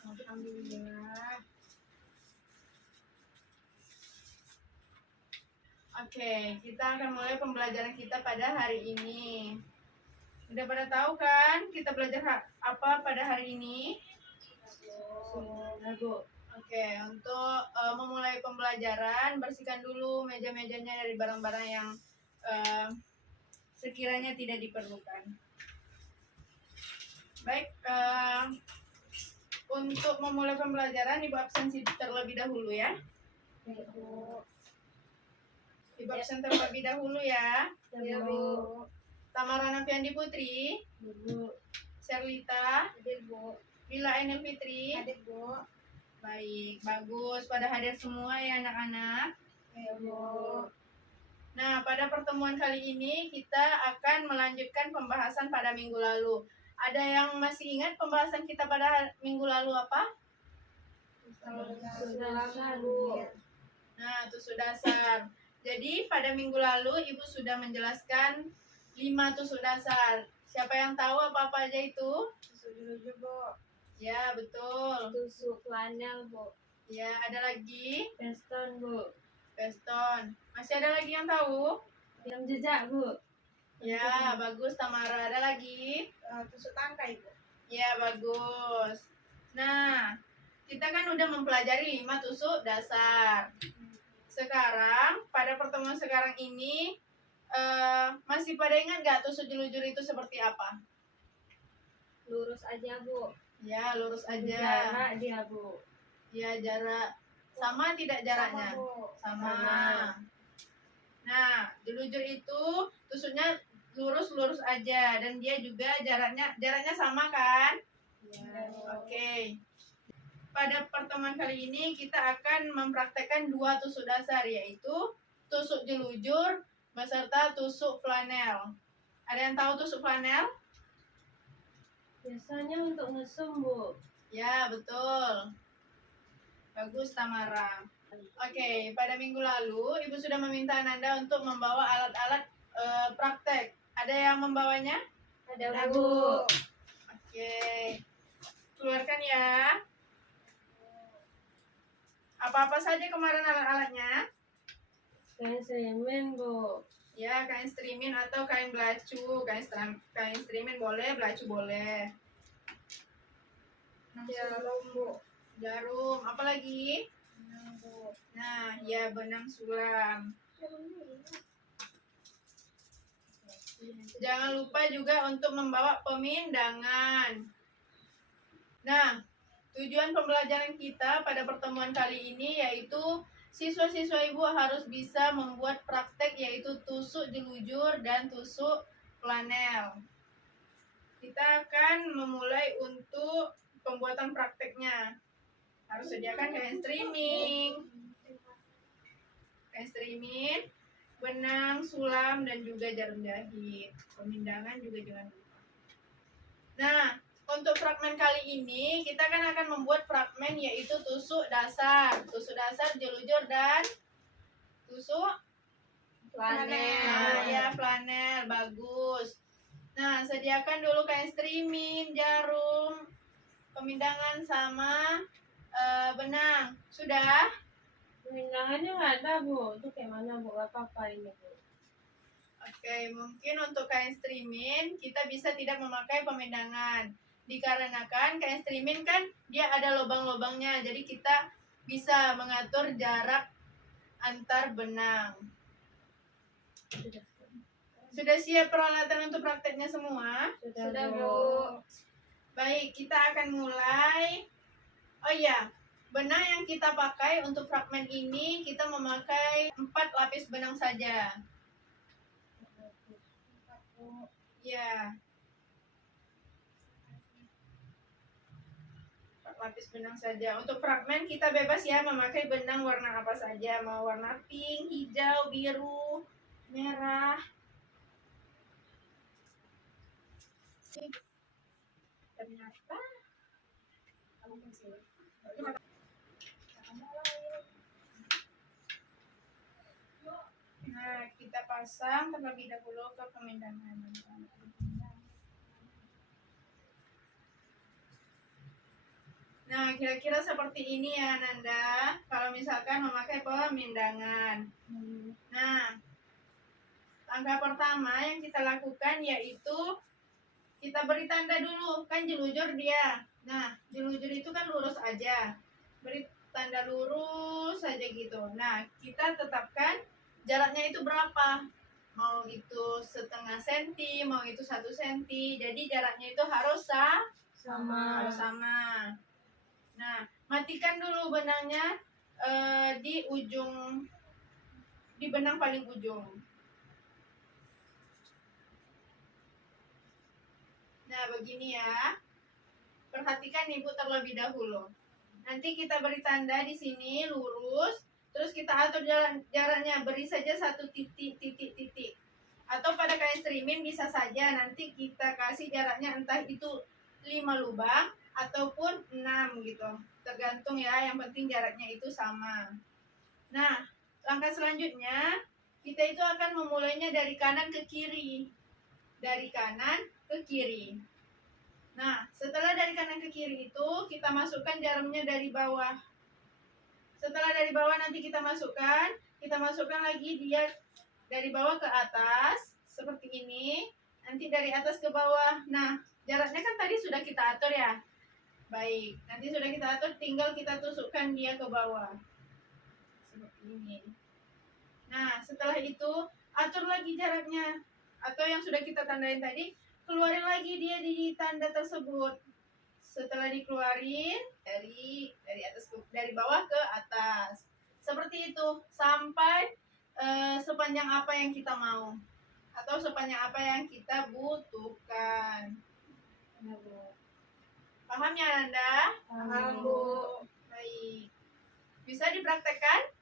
Alhamdulillah. Oke, kita akan mulai pembelajaran kita pada hari ini. Udah pada tahu kan kita belajar apa pada hari ini? Sudah, Bu. Oke, untuk memulai pembelajaran, bersihkan dulu meja-mejanya dari barang-barang yang sekiranya tidak diperlukan. Baik, untuk memulai pembelajaran, Ibu absensi terlebih dahulu ya. Ya, Bu. Ibu absen terlebih dahulu ya. Ya, Bu. Tamara Nafiandi Putri, Bu. Serlita, Hadir, Bu. Lila Enel Fitri. Hadir, Bu. Baik, bagus. Pada hadir semua ya anak-anak. Ya, Bu. Nah, pada pertemuan kali ini kita akan melanjutkan pembahasan pada minggu lalu. Ada yang masih ingat pembahasan kita pada minggu lalu apa? Sudah lama, Bu. Nah, tusuk dasar. Jadi pada minggu lalu Ibu sudah menjelaskan 5 tusuk dasar. Siapa yang tahu apa-apa aja itu? Tusuk dulu, Bu. Ya, betul. Tusuk flanel, Bu. Ya, ada lagi? Peston, Bu. Peston. Masih ada lagi yang tahu? Tiram jejak, Bu. Ya, bagus Tamara. Ada lagi? Tusuk tangkai, Bu. Ya, bagus. Nah, kita kan udah mempelajari 5 tusuk dasar. Sekarang, pada pertemuan sekarang ini, masih pada ingat nggak tusuk jelujur itu seperti apa? Lurus aja, Bu. Ya, lurus aja. Jarak dia, Bu. Ya, jarak. Sama tidak jaraknya? Sama, Bu. Sama. Nah, jelujur itu tusuknya lurus-lurus aja dan dia juga jaraknya sama kan? Ya. Oke. Pada pertemuan kali ini kita akan mempraktekkan 2 tusuk dasar, yaitu tusuk jelujur beserta tusuk flanel. Ada yang tahu tusuk flanel? Biasanya untuk ngesum, Bu. Ya, betul. Bagus Tamara. Oke, pada minggu lalu Ibu sudah meminta Ananda untuk membawa alat-alat praktek. Ada yang membawanya? Ada, Bu. Oke. Keluarkan ya. Apa-apa saja kemarin alat-alatnya? Kain semen, Bu. Ya, kain streaming atau kain belacu. Kain streaming boleh, belacu boleh. Jarum, Bu. Jarum, apa lagi? Benang, Bu. Nah, ya benang sulam. Jangan lupa juga untuk membawa pemindangan. Nah, tujuan pembelajaran kita pada pertemuan kali ini yaitu siswa-siswa Ibu harus bisa membuat praktek yaitu tusuk jelujur dan tusuk flanel. Kita akan memulai untuk pembuatan prakteknya. Harus sediakan kain streaming, benang, sulam, dan juga jarum jahit. Pemindangan juga jangan lupa. Nah, untuk fragmen kali ini kita kan akan membuat fragmen yaitu tusuk dasar jelujur dan tusuk Flanel. Nah, ya flanel bagus. Nah, sediakan dulu kain streaming, jarum, pemindangan sama benang. Sudah? Pemindangannya nggak ada, Bu. Itu kayak mana, Bu? Gak apa-apa ini, Bu. Oke, mungkin untuk kain streaming kita bisa tidak memakai pemindangan. Dikarenakan kain streaming kan dia ada lubang-lubangnya, jadi kita bisa mengatur jarak antar benang. Sudah siap peralatan untuk prakteknya semua? Sudah, Bu. Baik, kita akan mulai. Oh iya, benang yang kita pakai untuk fragmen ini kita memakai 4 lapis benang saja. Ya. 4 lapis benang saja. Untuk fragmen kita bebas ya memakai benang warna apa saja, mau warna pink, hijau, biru, merah. Ternyata nah, kita pasang terlebih dahulu ke pemindangan. Nah, Nah, kira-kira seperti ini ya Nanda, kalau misalkan memakai pemindangan. Nah, langkah pertama yang kita lakukan yaitu kita beri tanda dulu, kan jelujur dia. Nah, jelujur itu kan lurus aja. Beri tanda lurus saja gitu. Nah, kita tetapkan jaraknya itu berapa. Mau itu setengah senti, mau itu 1 senti. Jadi jaraknya itu harus Sama. sama. Nah, matikan dulu benangnya di benang paling ujung. Nah, begini ya. Perhatikan Ibu terlebih dahulu. Nanti kita beri tanda di sini lurus, terus kita atur jaraknya, beri saja 1 titik. Atau pada kain streaming bisa saja nanti kita kasih jaraknya entah itu 5 lubang ataupun 6 gitu. Tergantung ya, yang penting jaraknya itu sama. Nah, langkah selanjutnya kita itu akan memulainya dari kanan ke kiri. Dari kanan ke kiri. Nah, setelah dari kanan ke kiri itu, kita masukkan jarumnya dari bawah. Setelah dari bawah nanti kita masukkan lagi dia dari bawah ke atas, seperti ini. Nanti dari atas ke bawah. Nah, jaraknya kan tadi sudah kita atur ya. Baik, nanti sudah kita atur, tinggal kita tusukkan dia ke bawah. Seperti ini. Nah, setelah itu, atur lagi jaraknya. Atau yang sudah kita tandain tadi, keluarin lagi dia di tanda tersebut. Setelah dikeluarin dari bawah ke atas. Seperti itu sampai sepanjang apa yang kita mau atau sepanjang apa yang kita butuhkan. Paham ya Nanda? Paham, Bu. Baik. Bisa dipraktekkan?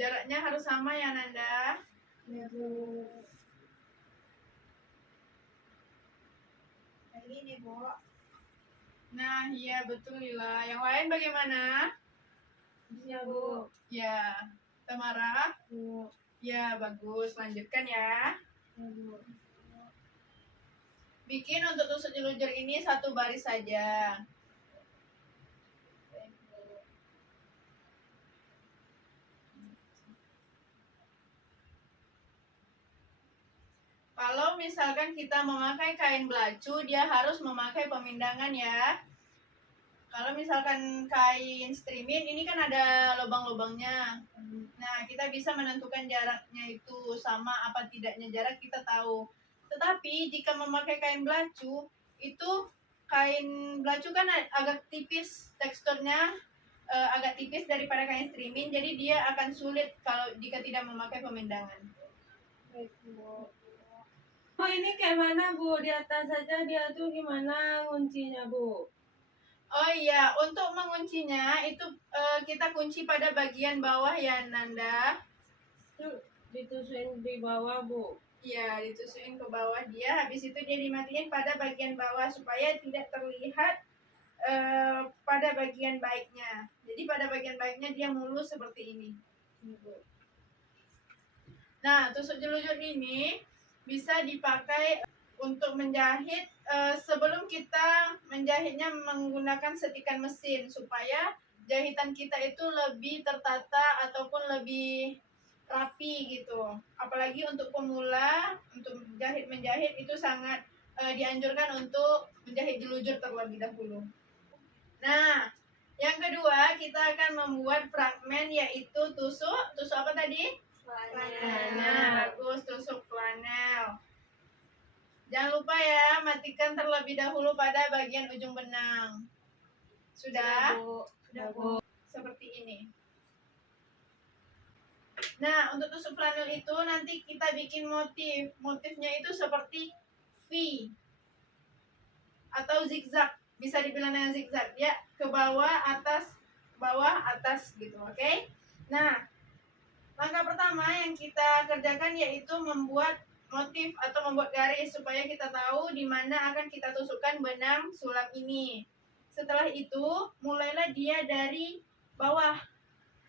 Jaraknya harus sama ya Nanda. Ya, Bu. Ini Bu. Nah, iya betul Lila. Yang lain bagaimana? Ya, Bu. Ya, Tamara. Bu. Ya, bagus. Lanjutkan ya. Ya, Bu. Bikin untuk tusuk jelujur ini 1 baris saja. Kalau misalkan kita memakai kain belacu, dia harus memakai pemindangan ya. Kalau misalkan kain streaming, ini kan ada lubang-lubangnya. Nah, kita bisa menentukan jaraknya itu sama apa tidaknya jarak kita tahu. Tetapi jika memakai kain belacu, itu kain belacu kan agak tipis teksturnya, agak tipis daripada kain streaming, jadi dia akan sulit kalau jika tidak memakai pemindangan. Baik, Bu. Oh, ini kayak mana, Bu? Di atas saja dia tuh gimana kuncinya, Bu? Oh iya, untuk menguncinya itu kita kunci pada bagian bawah ya Nanda. Tuh ditusukin di bawah, Bu. Iya, ditusukin ke bawah dia, habis itu dia dimatiin pada bagian bawah supaya tidak terlihat pada bagian baiknya. Jadi pada bagian baiknya dia mulus seperti ini. Nah, tusuk jelujur ini bisa dipakai untuk menjahit sebelum kita menjahitnya menggunakan setikan mesin supaya jahitan kita itu lebih tertata ataupun lebih rapi gitu. Apalagi untuk pemula, untuk menjahit itu sangat dianjurkan untuk menjahit jelujur terlebih dahulu. Nah, yang kedua kita akan membuat fragmen yaitu tusuk apa tadi? Flanel. Nah, bagus, tusuk flanel. Jangan lupa ya, matikan terlebih dahulu pada bagian ujung benang. Sudah? Sudah, Bu. Seperti ini. Nah, untuk tusuk flanel itu nanti kita bikin motif. Motifnya itu seperti V atau zigzag. Bisa dibilang dengan zigzag ya, ke bawah, atas gitu, oke? Nah, langkah pertama yang kita kerjakan yaitu membuat motif atau membuat garis supaya kita tahu di mana akan kita tusukkan benang sulap ini. Setelah itu, mulailah dia dari bawah.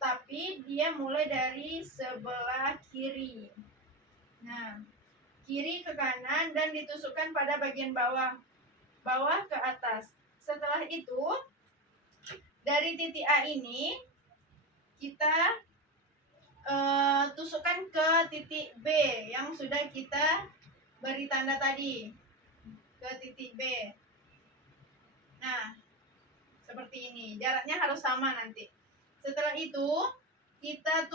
Tapi dia mulai dari sebelah kiri. Nah, kiri ke kanan dan ditusukkan pada bagian bawah, bawah ke atas. Setelah itu, dari titik A ini kita tusukkan ke titik B yang sudah kita beri tanda tadi, ke titik B. Nah, seperti ini. Jaraknya harus sama nanti. Setelah itu, kita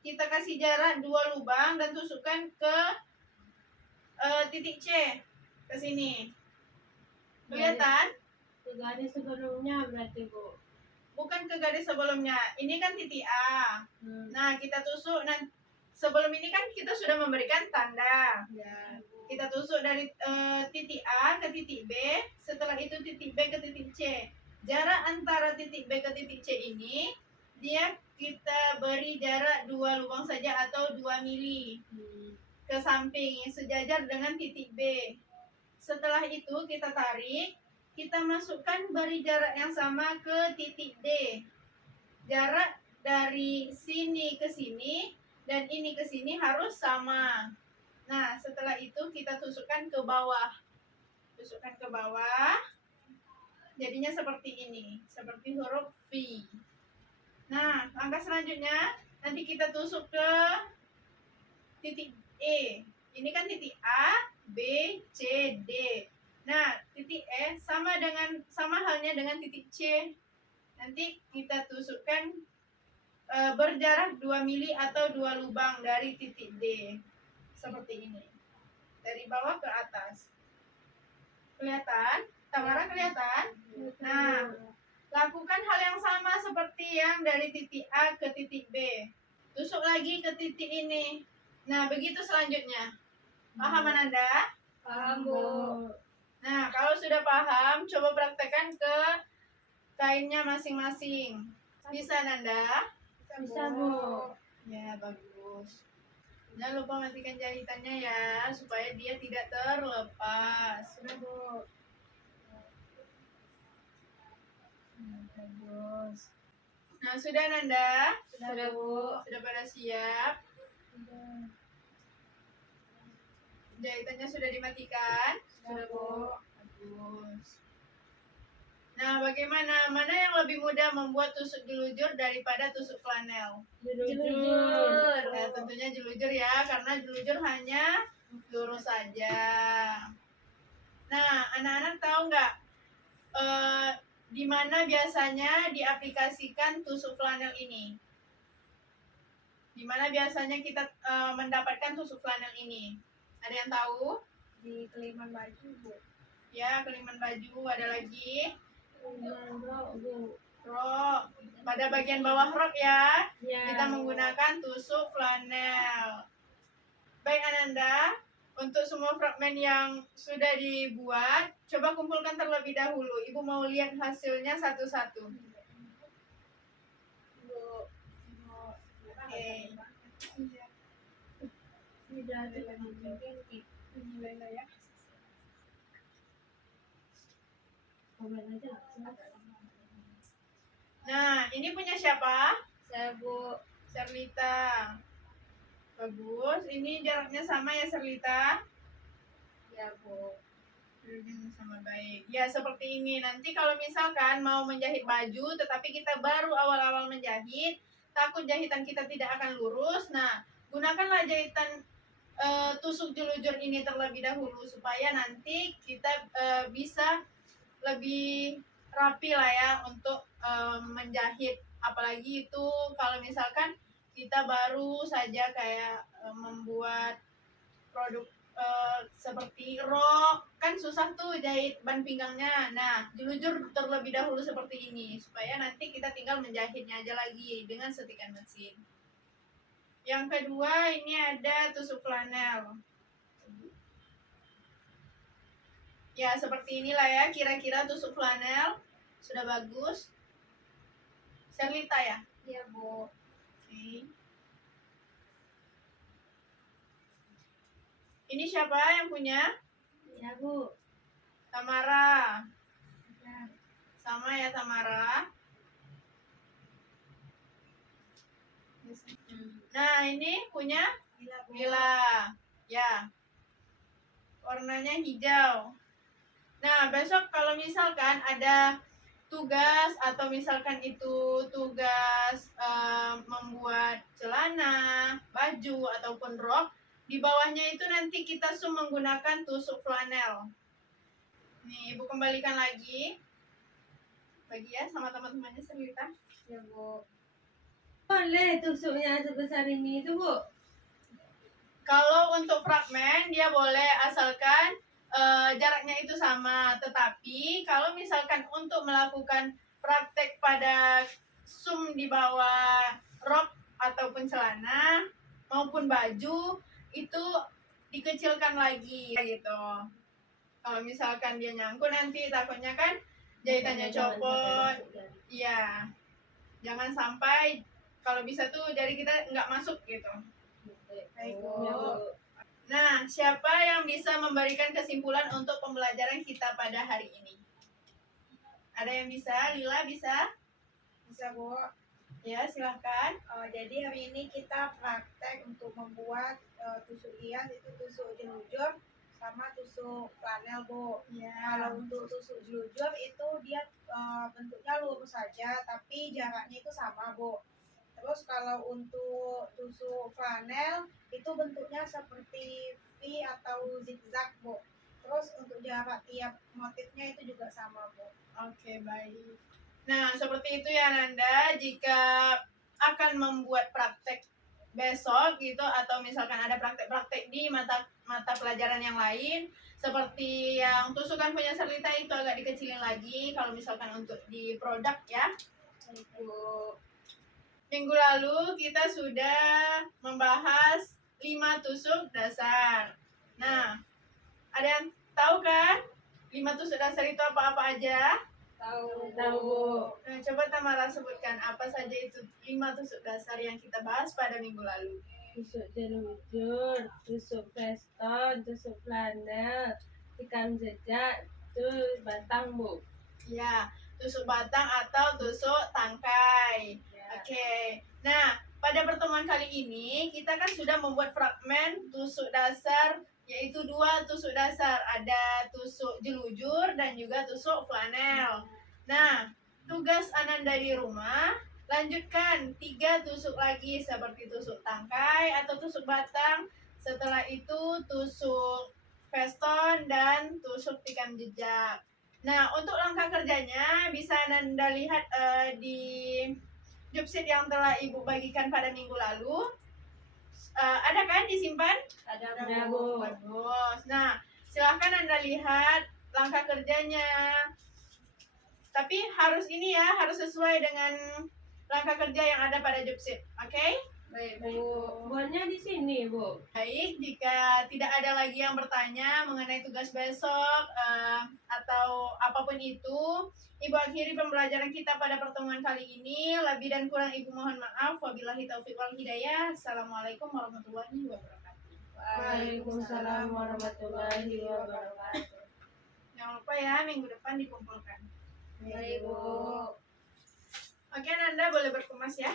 kita kasih jarak 2 lubang dan tusukkan ke titik C, ke sini. Kelihatan? Ke garis sebelumnya berarti Bu. Bukan ke garis sebelumnya. Ini kan titik A. Hmm. Nah, kita tusuk. Nah, sebelum ini kan kita sudah memberikan tanda. Ya. Kita tusuk dari titik A ke titik B. Setelah itu titik B ke titik C. Jarak antara titik B ke titik C ini, kita beri jarak 2 lubang saja atau 2 mili ke samping sejajar dengan titik B. Setelah itu kita tarik, kita masukkan beri jarak yang sama ke titik D. Jarak dari sini ke sini dan ini ke sini harus sama. Nah, setelah itu kita tusukkan ke bawah. Tusukkan ke bawah. Jadinya seperti ini, seperti huruf V. Nah, langkah selanjutnya nanti kita tusuk ke titik E. Ini kan titik A, B, C, D. Nah, titik E sama halnya dengan titik C. Nanti kita tusukkan berjarak 2 mili atau 2 lubang dari titik D. Seperti ini. Dari bawah ke atas. Kelihatan? Tamara kelihatan? Nah, lakukan hal yang sama seperti yang dari titik A ke titik B. Tusuk lagi ke titik ini. Nah, begitu selanjutnya. Paham Ananda? Paham Bu. Nah, kalau sudah paham, coba praktekkan ke kainnya masing-masing. Bisa Nanda? Bisa Bu. Ya, bagus. Jangan lupa matikan jahitannya ya, supaya dia tidak terlepas. Sudah Bu. Bagus. Nah, sudah Nanda? Sudah Bu. Sudah pada siap? Jahitannya sudah dimatikan? Sudah Bu. Bagus. Nah, bagaimana? Mana yang lebih mudah membuat tusuk jelujur daripada tusuk flanel? Jelujur. Nah, tentunya jelujur ya, karena jelujur hanya lurus saja. Nah, anak-anak tahu nggak di mana biasanya diaplikasikan tusuk flanel ini? Di mana biasanya kita mendapatkan tusuk flanel ini? Ada yang tahu? Di keliman baju Bu. Ya, keliman baju. Ada lagi? Keliman rok Bu. Rok. Pada bagian bawah rok ya, Ya. kita menggunakan tusuk flanel. Baik Ananda, untuk semua fragmen yang sudah dibuat, coba kumpulkan terlebih dahulu. Ibu mau lihat hasilnya satu-satu. Bu. Oke. Sudah ada ya. Komen aja. Nah, ini punya siapa? Saya Bu. Serlita. Bagus. Ini jaraknya sama ya Serlita? Ya Bu. Sama baik. Ya seperti ini. Nanti kalau misalkan mau menjahit baju, tetapi kita baru awal-awal menjahit, takut jahitan kita tidak akan lurus. Nah, gunakanlah jahitan tusuk jelujur ini terlebih dahulu supaya nanti kita bisa lebih rapi lah ya untuk menjahit. Apalagi itu kalau misalkan kita baru saja kayak membuat produk seperti rok, kan susah tuh jahit ban pinggangnya. Nah, jelujur terlebih dahulu seperti ini supaya nanti kita tinggal menjahitnya aja lagi dengan setikan mesin. Yang kedua ini ada tusuk flanel. Ya seperti inilah ya kira-kira tusuk flanel. Sudah bagus. Serlita ya? Iya Bu. Oke. Ini siapa yang punya? Ya Bu. Tamara. Ya. Sama ya Tamara. Nah, ini punya Lila. Ya. Warnanya hijau. Nah, besok kalau misalkan ada tugas atau misalkan itu tugas membuat celana, baju ataupun rok, di bawahnya itu nanti kita menggunakan tusuk flanel. Nih, Ibu kembalikan lagi. Bagi ya sama teman-temannya Serlita. Ya, Bu. Boleh tusuknya sebesar ini itu, Bu? Kalau untuk fragmen dia boleh asalkan jaraknya itu sama. Tetapi kalau misalkan untuk melakukan praktek pada sum di bawah rok ataupun celana maupun baju itu dikecilkan lagi gitu. Kalau misalkan dia nyangkut nanti takutnya kan jahitannya copot. Iya. Jangan sampai kalau bisa tuh jari kita nggak masuk gitu. Baik, Bu. Ya, Bu. Nah, siapa yang bisa memberikan kesimpulan untuk pembelajaran kita pada hari ini? Ada yang bisa? Lila bisa? Bisa, Bu. Ya, silahkan. Jadi hari ini kita praktek untuk membuat tusuk hias, itu tusuk jelujur sama tusuk flanel, Bu. Ya. Kalau untuk tusuk jelujur itu dia bentuknya lurus saja, tapi jaraknya itu sama, Bu. Terus kalau untuk tusuk flanel itu bentuknya seperti V atau zigzag, Bu. Terus untuk jarak tiap motifnya itu juga sama, Bu. Oke, baik. Nah, seperti itu ya Nanda. Jika akan membuat praktek besok gitu atau misalkan ada praktek-praktek di mata pelajaran yang lain seperti yang tusukan punya Serlita itu agak dikecilin lagi kalau misalkan untuk di produk ya. Bu. Minggu lalu kita sudah membahas 5 tusuk dasar. Nah, ada yang tahu kan 5 tusuk dasar itu apa-apa aja? Tahu, Bu. Nah, coba Tamara sebutkan apa saja itu 5 tusuk dasar yang kita bahas pada minggu lalu. Tusuk jelujur, tusuk veston, tusuk flanel, tikam jejak, tusuk batang, Bu. Ya, tusuk batang atau tusuk tangkai. Ya. Oke. Nah, pada pertemuan kali ini kita kan sudah membuat fragmen tusuk dasar yaitu 2 tusuk dasar. Ada tusuk jelujur dan juga tusuk flanel. Nah, tugas Ananda di rumah lanjutkan 3 tusuk lagi seperti tusuk tangkai atau tusuk batang. Setelah itu tusuk veston dan tusuk tikam jejak. Nah, untuk langkah kerjanya bisa Ananda lihat di job sheet yang telah Ibu bagikan pada minggu lalu. Ada kan disimpan? Ada, Bu. Bagus. Nah, silahkan Anda lihat langkah kerjanya. Tapi harus ini ya, harus sesuai dengan langkah kerja yang ada pada job sheet. Oke? Baik, Bu. Buatnya di sini, Bu. Baik, jika tidak ada lagi yang bertanya mengenai tugas besok atau apapun itu, Ibu akhiri pembelajaran kita pada pertemuan kali ini. Lebih dan kurang Ibu mohon maaf. Wabillahi taufiq wal hidayah. Assalamualaikum warahmatullahi wabarakatuh. Waalaikumsalam warahmatullahi wabarakatuh. Jangan lupa ya, minggu depan dikumpulkan. Baik, Bu. Oke, Nanda boleh berkemas ya.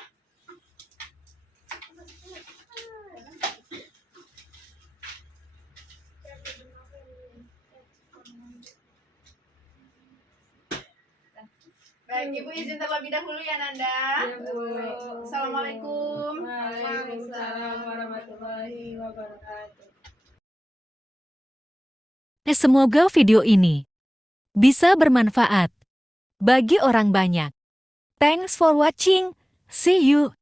Baik, Ibu izin terlebih dahulu ya Nanda. Ya, Bu. Assalamualaikum. Waalaikumsalam warahmatullahi wabarakatuh. Semoga video ini bisa bermanfaat bagi orang banyak. Thanks for watching. See you.